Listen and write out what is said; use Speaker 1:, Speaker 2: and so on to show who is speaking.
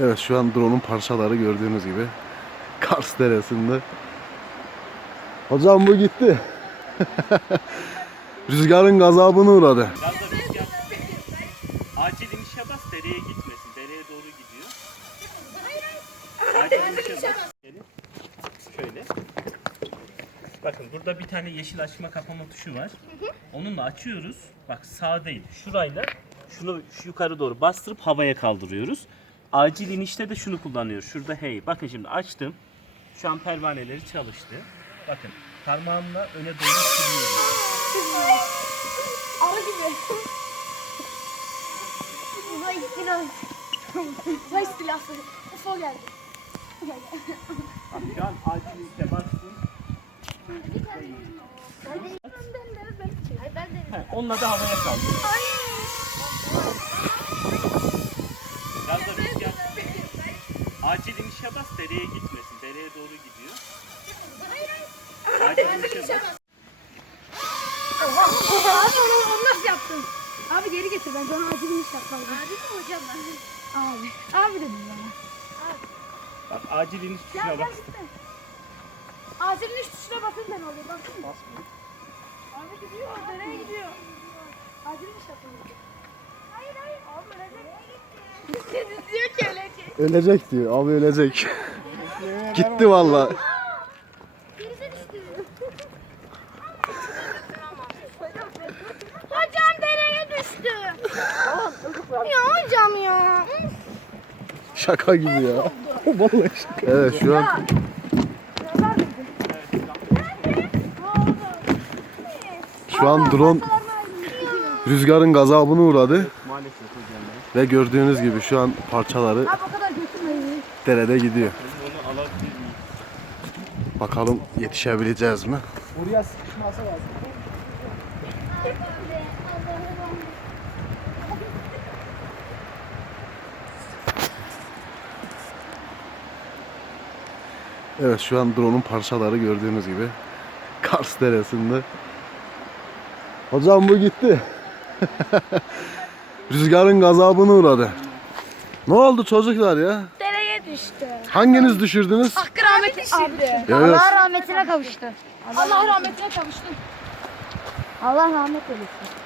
Speaker 1: Evet şu an drone'un parçaları gördüğünüz gibi Kars Deresi'nde. Hocam bu gitti. Rüzgarın gazabına uğradı.
Speaker 2: Acil inişe bas dereye gitmesin. Dereye doğru gidiyor. Acil inişe bas. Şöyle. Bakın burada bir tane yeşil açma kapama tuşu var. Onunla açıyoruz. Bak sağ değil. Şurayla şunu şu yukarı doğru bastırıp havaya kaldırıyoruz. Acil inişte de şunu kullanıyor. Şurada hey. Bakın şimdi açtım. Şu an pervaneleri çalıştı. Bakın parmağımla öne doğru sürüyorum.
Speaker 3: Arı gibi. Uzay istilası. Uzay istilası. UFO geldi.
Speaker 2: Bak şu an acil inişe bastım. Onunla da havaya kaldı. Biraz da rüzgar. Acil inişe bas dereye gitmesin. Dereye doğru gidiyor. Acil inişe bas.
Speaker 3: Abi onu, onu nasıl yaptın? Abi geri getir ben sana acil bir iş yapmam. Abi mi hocam? Abi. Abi dedim bana.
Speaker 2: Bak acil iniş tuşuna bas.
Speaker 3: Acil iş tuşuna basınca ne oluyor? Basın mı? Abi gidiyor. Nereye gidiyor? Acil iş yapalım. Hayır hayır. Abi ölecek. diyor ki ölecek.
Speaker 1: Ölecek diyor. Abi ölecek. gitti valla.
Speaker 3: Hocam dereye düştü. ya hocam ya.
Speaker 1: Şaka gibi ya. Vallahi şaka. Evet şu an şu an drone rüzgarın gazabına uğradı
Speaker 2: Maalesef hocam.
Speaker 1: ve gördüğünüz gibi şu an parçaları
Speaker 3: Abi o kadar götürmeyin.
Speaker 1: derede gidiyor.
Speaker 2: Onu alabilir miyim?
Speaker 1: Bakalım yetişebileceğiz mi?
Speaker 4: Buraya sıkışması lazım.
Speaker 1: Evet şu an drone'un parçaları gördüğünüz gibi Kars Deresi'nde. Hocam bu gitti. Rüzgarın gazabına uğradı. Ne oldu çocuklar ya?
Speaker 3: Dereye düştü.
Speaker 1: Hanginiz düşürdünüz?
Speaker 3: Hakkı rahmetine düştü.
Speaker 1: Evet.
Speaker 5: Allah rahmetine kavuştu.
Speaker 3: Allah rahmetine kavuştu.
Speaker 5: Allah rahmet eylesin.